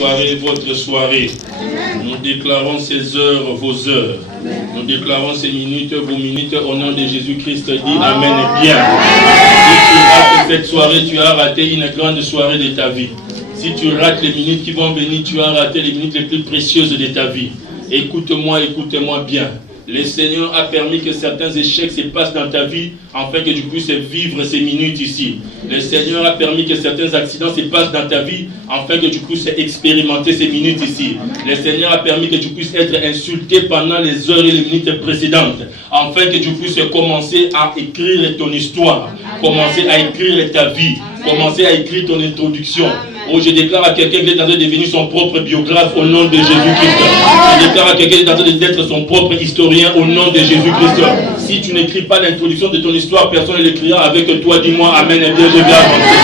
soirée, votre soirée. Nous déclarons ces heures, vos heures. Nous déclarons ces minutes, vos minutes, au nom de Jésus-Christ. Dis Amen et bien. Si tu rates cette soirée, tu as raté une grande soirée de ta vie. Si tu rates les minutes qui vont venir, tu as raté les minutes les plus précieuses de ta vie. Écoute-moi, écoute-moi bien. Le Seigneur a permis que certains échecs se passent dans ta vie afin que tu puisses vivre ces minutes ici. Le Seigneur a permis que certains accidents se passent dans ta vie afin que tu puisses expérimenter ces minutes ici. Le Seigneur a permis que tu puisses être insulté pendant les heures et les minutes précédentes afin que tu puisses commencer à écrire ton histoire, commencer à écrire ta vie, commencer à écrire ton introduction. Oh, je déclare à quelqu'un qui est en train de devenir son propre biographe au nom de Jésus-Christ. Je déclare à quelqu'un qui est en train d'être son propre historien au nom de Jésus-Christ. Si tu n'écris pas l'introduction de ton histoire, personne ne l'écrira avec toi. Dis-moi Amen et bien je vais avancer.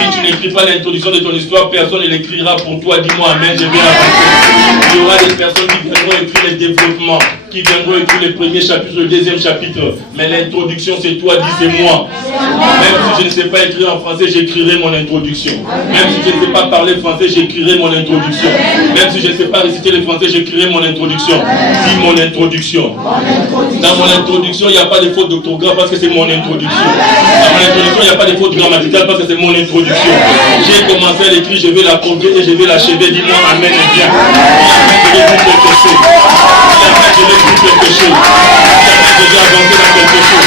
Si tu n'écris pas l'introduction de ton histoire, personne ne l'écrira pour toi. Dis-moi Amen, je vais avancer. Il y aura des personnes qui viendront écrire les développements, qui viendront écrire le premier chapitre, le deuxième chapitre. Mais l'introduction, c'est toi, dis c'est moi. Même si je ne sais pas écrire en français, j'écrirai mon introduction. Même si je ne sais pas parler français, j'écrirai mon introduction. Même si je ne sais pas réciter le français, j'écrirai mon introduction. Dis mon introduction. Dans mon introduction, il n'y a pas de faute d'orthographe parce que c'est mon introduction. Dans mon introduction, il n'y a pas de faute grammaticale parce que c'est mon introduction. J'ai commencé à l'écrire, je vais la conduire et je vais l'achever. Dis-moi Amen et bien. Je vais dire quelque chose. Je vais dire quelque chose. Je vais avancer dans quelque chose.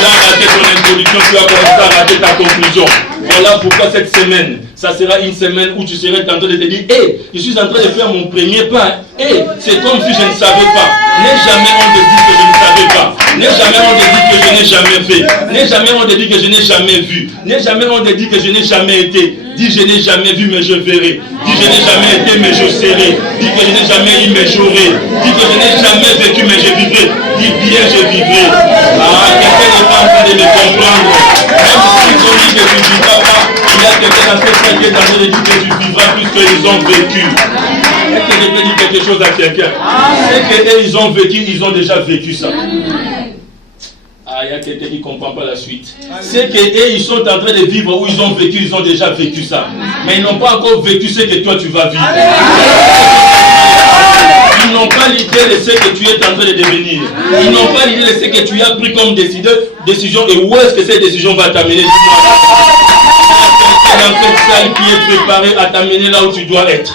Tu as raté ton introduction, tu vas commencer à rater ta conclusion. Voilà pourquoi cette semaine, ça sera une semaine où tu serais en train de te dire, hé, je suis en train de faire mon premier pas. Hé, c'est comme si je ne savais pas. N'ai jamais honte de dire que je ne savais pas. N'ai jamais honte de dire que je n'ai jamais fait. N'ai jamais honte de dire que je n'ai jamais vu. N'ai jamais honte de dire que je n'ai jamais été. Dis je n'ai jamais vu mais je verrai. Dis je n'ai jamais été mais je serai. Dis que je n'ai jamais eu mais j'aurai. Dis que je n'ai jamais vécu mais je vivrai. Dis bien je vivrai. Ah, quelqu'un n'est pas en train de me comprendre. Même si on dit que tu ne vivras pas, il y a quelqu'un dans cette salle qui est en train de dire que tu vivras puisqu'ils ont vécu. Est-ce que je peux dire quelque chose à quelqu'un? C'est qu'eux ils ont vécu, ils ont déjà vécu ça. Ah, il y a quelqu'un qui ne comprend pas la suite. C'est qu'eux ils sont en train de vivre où ils ont vécu, ils ont déjà vécu ça. Mais ils n'ont pas encore vécu ce que toi tu vas vivre. Ils n'ont pas l'idée de ce que tu es en train de devenir. Ils n'ont pas l'idée de ce que tu as pris comme décision et où est-ce que cette décision va t'amener. Il y a quelqu'un dans cette salle qui est préparé à t'amener là où tu dois être.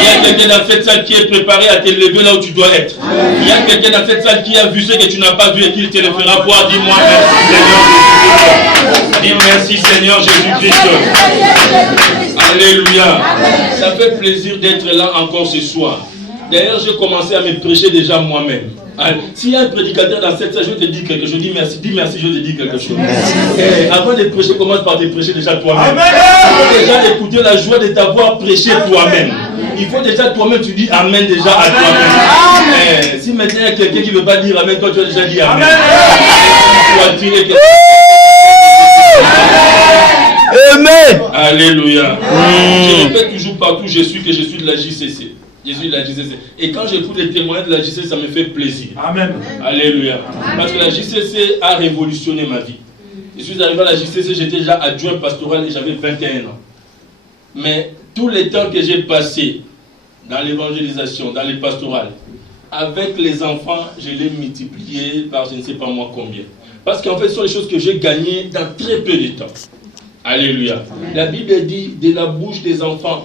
Il y a quelqu'un dans cette salle qui est préparé à t'élever là où tu dois être. Il y a quelqu'un dans cette salle qui a vu ce que tu n'as pas vu et qui te le fera voir. Dis-moi merci Seigneur Jésus-Christ. Dis merci Seigneur Jésus-Christ. Alléluia. Ça fait plaisir d'être là encore ce soir. D'ailleurs, j'ai commencé à me prêcher déjà moi-même. S'il y a un prédicateur dans cette salle, je te dis quelque chose. Dis merci, je te dis quelque chose. Avant de prêcher, commence par te prêcher déjà toi-même. Il faut déjà écouter la joie de t'avoir prêché toi-même. Il faut déjà toi-même, tu dis Amen déjà à toi-même. Si maintenant il y a quelqu'un qui ne veut pas dire Amen, toi tu as déjà dit Amen. Amen. Alléluia. Je répète toujours partout, je suis de la JCC. Jésus de la JCC. Et quand j'écoute les témoignages de la JCC, ça me fait plaisir. Amen. Alléluia. Parce que la JCC a révolutionné ma vie. Je suis arrivé à la JCC, j'étais déjà adjoint pastoral et j'avais 21 ans. Mais tout le temps que j'ai passé dans l'évangélisation, dans les pastorales, avec les enfants, je l'ai multiplié par je ne sais pas moi combien. Parce qu'en fait, ce sont les choses que j'ai gagnées dans très peu de temps. Alléluia. La Bible dit, de la bouche des enfants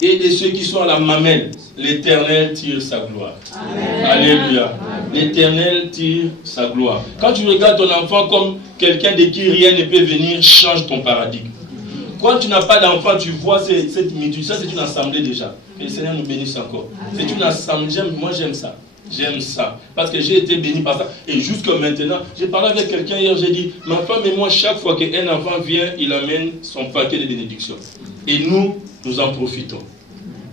et de ceux qui sont à la mamelle, l'Éternel tire sa gloire. Amen. Alléluia. L'Éternel tire sa gloire. Quand tu regardes ton enfant comme quelqu'un de qui rien ne peut venir, change ton paradigme. Quand tu n'as pas d'enfant, tu vois cette multitude. Ça, c'est une assemblée déjà. Et le Seigneur nous bénisse encore. C'est une assemblée. Moi, j'aime ça. J'aime ça. Parce que j'ai été béni par ça. Et jusqu'à maintenant, j'ai parlé avec quelqu'un hier, j'ai dit, ma femme et moi, chaque fois qu'un enfant vient, il amène son paquet de bénédictions. Et nous en profitons.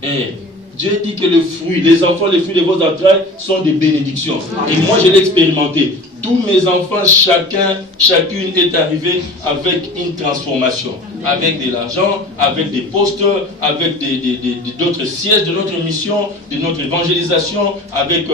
Et Dieu dit que les enfants, les fruits de vos entrailles sont des bénédictions. Et moi, je l'ai expérimenté. Tous mes enfants, chacune est arrivée avec une transformation. Avec de l'argent, avec des postes, avec d'autres sièges de notre mission, de notre évangélisation, avec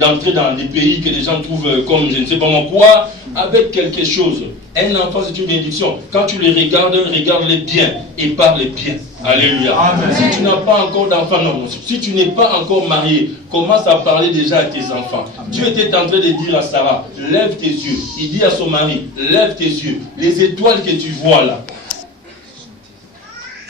d'entrer dans des pays que les gens trouvent comme je ne sais pas moi quoi. avec quelque chose. Un enfant, c'est une bénédiction. Quand tu les regardes, regarde-les bien et parle bien. Alléluia. Amen. Si tu n'as pas encore d'enfant, non. Si tu n'es pas encore marié, commence à parler déjà à tes enfants. Amen. Dieu était en train de dire à Sarah, lève tes yeux. Il dit à son mari, lève tes yeux. Les étoiles que tu vois là,